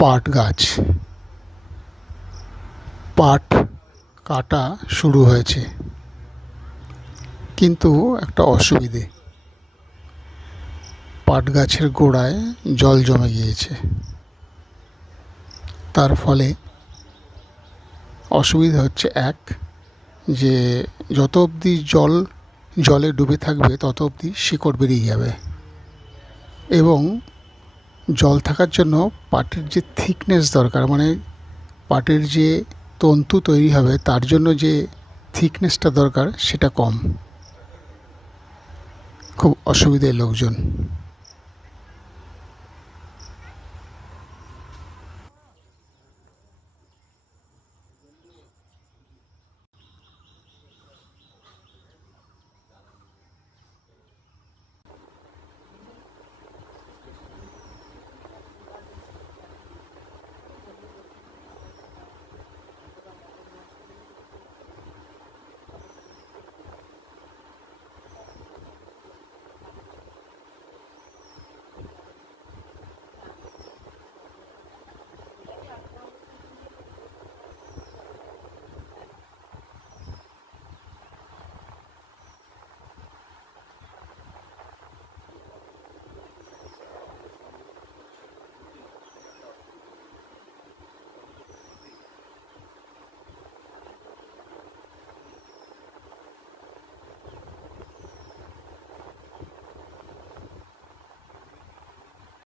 পাট গাছ। পাট কাটা শুরু হয়েছে, কিন্তু একটা অসুবিধে, পাট গাছের গোড়ায় জল জমে গিয়েছে। তার ফলে অসুবিধা হচ্ছে এক, যে যত অবধি জলে ডুবে থাকবে তত অবধি শিকড় বেরিয়ে যাবে, এবং জল থাকার জন্য পাটের যে থিকনেস দরকার, মানে পাটের যে তন্তু তৈরি হবে তার জন্য যে থিকনেসটা দরকার সেটা কম। খুব অসুবিধায় লোকজন।